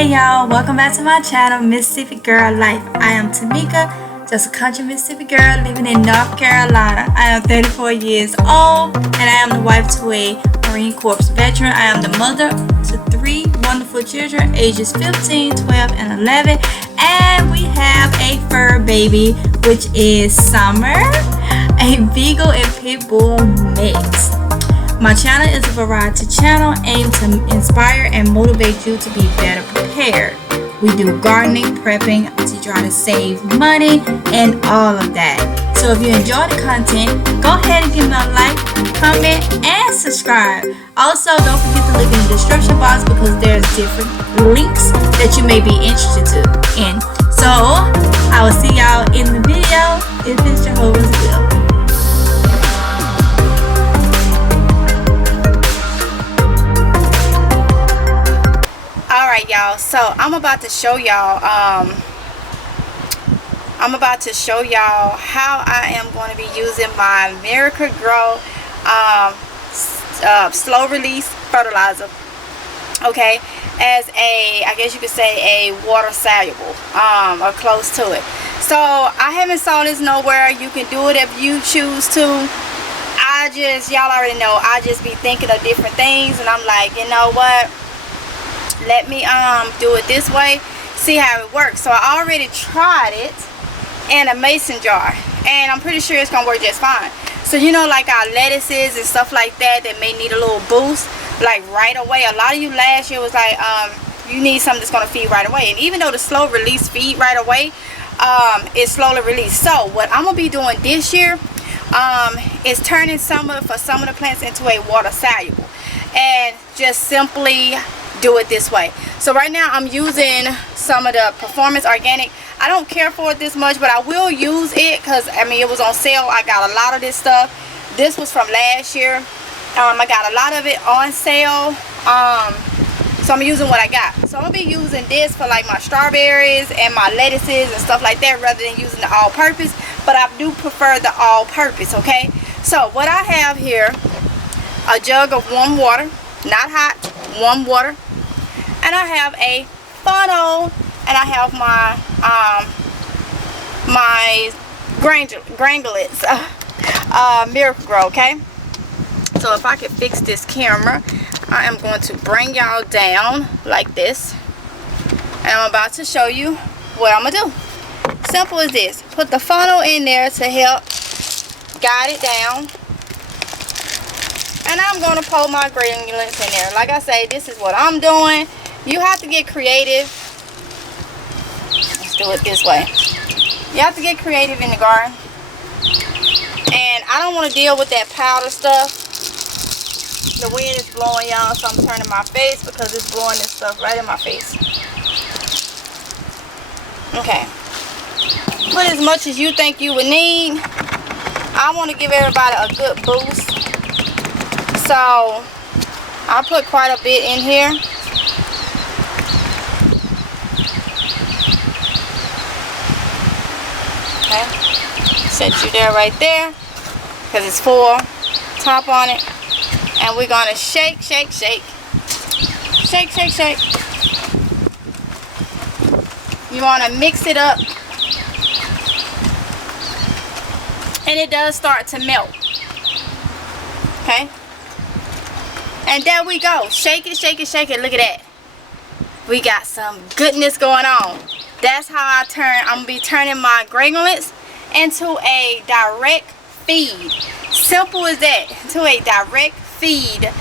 Hey y'all, welcome back to my channel, Mississippi Girl Life. I am Tamika, just a country Mississippi girl living in North Carolina. I am 34 years old and I am the wife to a Marine Corps veteran. I am the mother to 3 wonderful children, ages 15, 12, and 11. And we have a fur baby, which is Summer, a Beagle and Pit Bull mix. My channel is a variety channel aimed to inspire and motivate you to be better prepared. We do gardening, prepping, teach you how to save money, and all of that. So if you enjoy the content, go ahead and give me a like, comment, and subscribe. Also, don't forget to look in the description box because there's different links that you may be interested in. So I will see y'all in the video if it's Jehovah's will. Alright y'all, so I'm about to show y'all how I am going to be using my Miracle-Gro slow release fertilizer, okay, as a, I guess you could say, a water soluble or close to it. So I haven't saw this nowhere. You can do it if you choose to. Y'all already know, I just be thinking of different things and I'm like, you know what, let me do it this way, see how it works. So I already tried it in a mason jar and I'm pretty sure it's gonna work just fine. So you know, like our lettuces and stuff like that may need a little boost like right away. A lot of you last year was like you need something that's gonna feed right away, and even though the slow release feed right away, it's slowly released. So what I'm gonna be doing this year is turning some of the plants into a water soluble and just simply do it this way. So right now I'm using some of the Performance Organic. I don't care for it this much, but I will use it because I mean it was on sale. I got a lot of this stuff. This was from last year. I got a lot of it on sale. So I'm using what I got. So I'm gonna be using this for like my strawberries and my lettuces and stuff like that rather than using the all-purpose, but I do prefer the all-purpose. Okay, so what I have here, a jug of warm water, not hot, warm water, and I have a funnel, and I have my my granulates, Miracle-Gro. Okay, so if I could fix this camera, I am going to bring y'all down like this, and I'm about to show you what I'm gonna do. Simple as this. Put the funnel in there to help guide it down, and I'm going to pour my granulates in there. Like I say, this is what I'm doing. You have to get creative. Let's do it this way. You have to get creative in the garden. And I don't want to deal with that powder stuff. The wind is blowing, y'all, so I'm turning my face because it's blowing this stuff right in my face. Okay. Put as much as you think you would need. I want to give everybody a good boost. So I put quite a bit in here. Okay, set you there right there because it's full. Top on it, and we're gonna shake, shake, shake, shake, shake, shake. You want to mix it up, and it does start to melt. Okay, and there we go. Shake it, shake it, shake it. Look at that. We got some goodness going on. That's how I turn. I'm gonna be turning my granulates into a direct feed. Simple as that. To a direct feed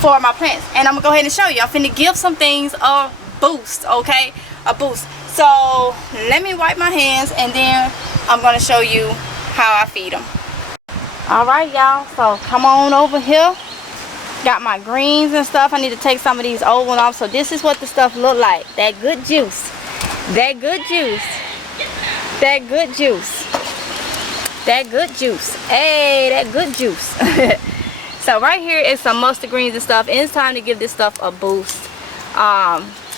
for my plants. And I'm gonna go ahead and show you. I'm finna give some things a boost. Okay, a boost. So let me wipe my hands and then I'm gonna show you how I feed them. All right, y'all. So come on over here. Got my greens and stuff. I need to take some of these old ones off. So this is what the stuff look like. That good juice. That good juice. That good juice. That good juice. Hey, that good juice. So right here is some mustard greens and stuff. And it's time to give this stuff a boost.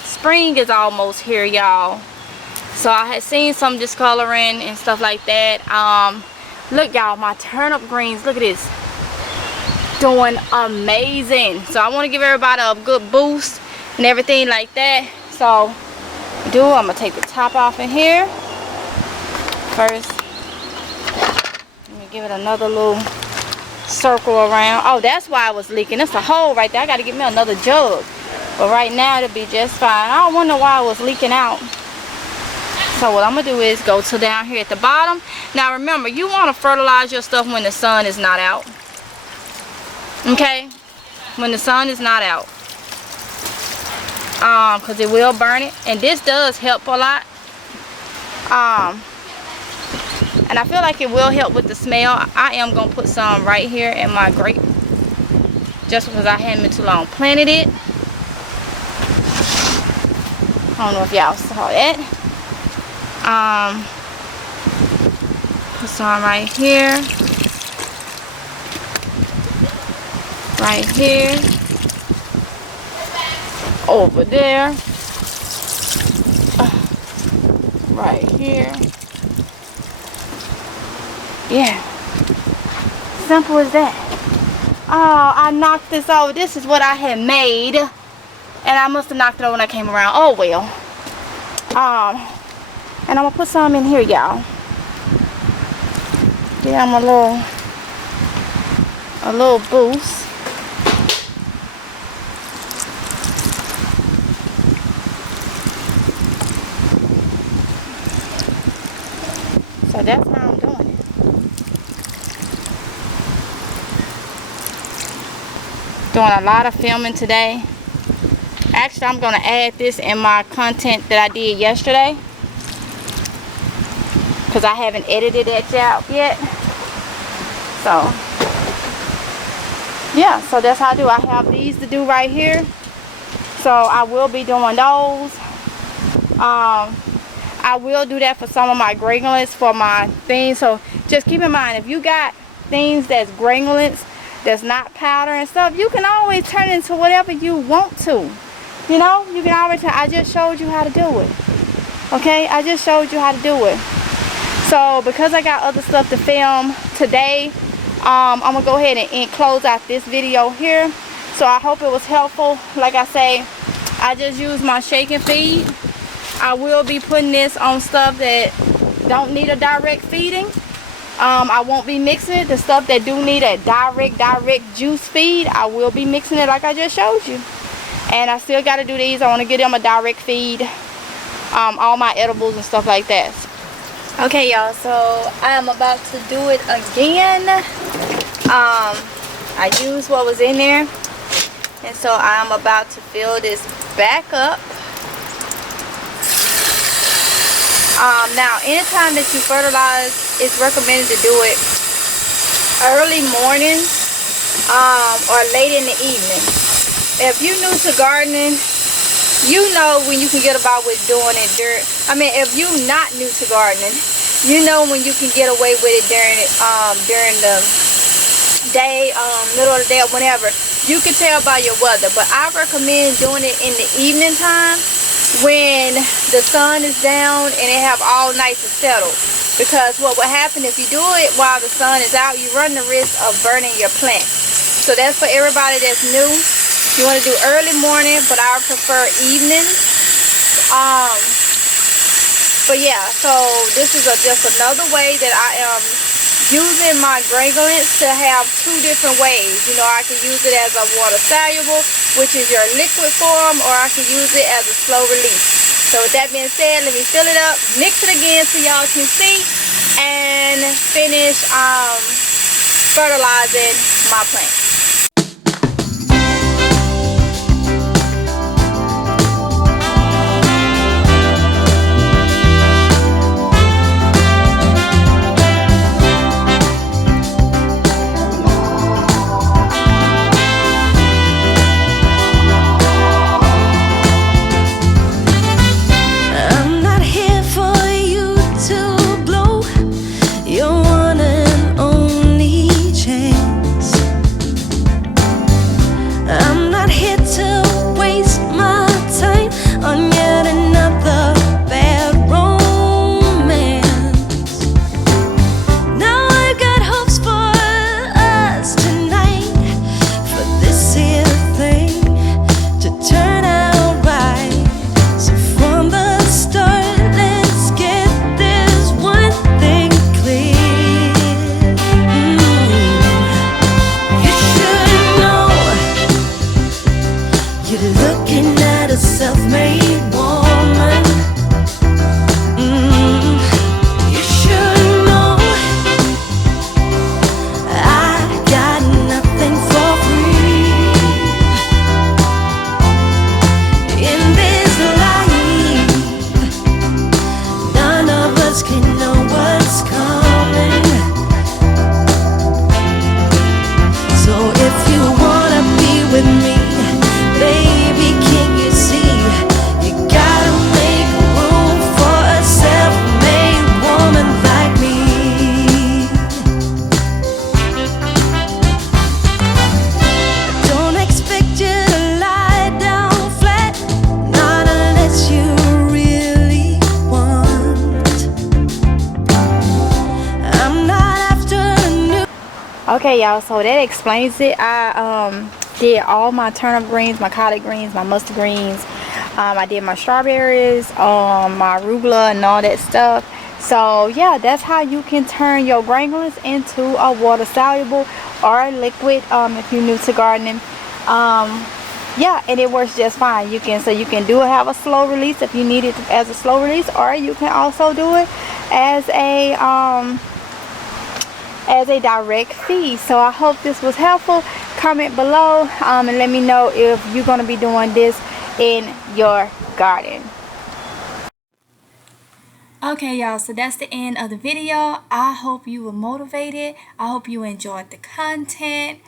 Spring is almost here, y'all. So I had seen some discoloring and stuff like that. Look, y'all, my turnip greens. Look at this. Doing amazing. So I want to give everybody a good boost and everything like that. So do, I'm gonna take the top off in here first. Let me give it another little circle around. Oh, that's why I was leaking. It's a hole right there. I gotta get me another jug, but right now it'll be just fine. I don't wonder why I was leaking out. So what I'm gonna do is go to down here at the bottom. Now remember, you want to fertilize your stuff when the sun is not out. Okay, when the sun is not out, because it will burn it, and this does help a lot. And I feel like it will help with the smell. I am gonna put some right here in my grape, just because I hadn't been too long planted it. I don't know if y'all saw that. Put some right here, over there, right here. Yeah, simple as that. Oh, I knocked this over. This is what I had made, and I must have knocked it over when I came around. Oh well. And I'm gonna put some in here, y'all. Give them a little boost. So that's how I'm doing it. Doing a lot of filming today. Actually, I'm gonna add this in my content that I did yesterday, because I haven't edited it out yet. So yeah, so that's how I do. I have these to do right here, so I will be doing those. I will do that for some of my granulants for my things. So just keep in mind, if you got things that's granulants, that's not powder and stuff, you can always turn it into whatever you want to. You know, you can always turn. I just showed you how to do it. Okay, I just showed you how to do it. So because I got other stuff to film today, I'm gonna go ahead and close out this video here. So I hope it was helpful. Like I say, I just use my shake and feed. I will be putting this on stuff that don't need a direct feeding. I won't be mixing it. The stuff that do need a direct juice feed, I will be mixing it like I just showed you. And I still got to do these. I want to get them a direct feed. All my edibles and stuff like that. Okay, y'all, so I am about to do it again. I used what was in there, and so I'm about to fill this back up. Now anytime that you fertilize, it's recommended to do it early morning or late in the evening. If you're new to gardening, you know when you can get about with doing it during, if you're not new to gardening, you know when you can get away with it during the day, middle of the day or whenever. You can tell by your weather, but I recommend doing it in the evening time when the sun is down and it have all night to settle. Because what will happen if you do it while the sun is out, you run the risk of burning your plant. So that's for everybody that's new. You want to do early morning, but I prefer evening. But yeah, so this is just another way that I am using my granulants to have two different ways. You know, I can use it as a water soluble, which is your liquid form, or I can use it as a slow release. So with that being said, let me fill it up, mix it again so y'all can see, and finish fertilizing my plant. Okay, y'all, so that explains it. I did all my turnip greens, my collard greens, my mustard greens. I did my strawberries, my arugula and all that stuff. So yeah, that's how you can turn your granules into a water soluble or a liquid if you're new to gardening. Yeah, and it works just fine. You can do it, have a slow release if you need it as a slow release, or you can also do it as a direct feed. So I hope this was helpful. Comment below and let me know if you're going to be doing this in your garden. Okay, y'all, so that's the end of the video. I hope you were motivated. I hope you enjoyed the content.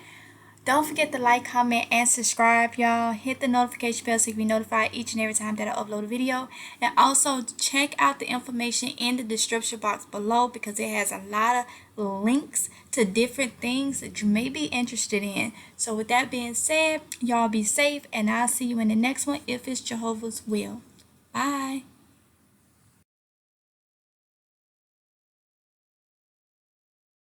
Don't forget to like, comment, and subscribe, y'all. Hit the notification bell so you can be notified each and every time that I upload a video. And also check out the information in the description box below, because it has a lot of links to different things that you may be interested in. So with that being said, y'all be safe, and I'll see you in the next one if it's Jehovah's will. Bye.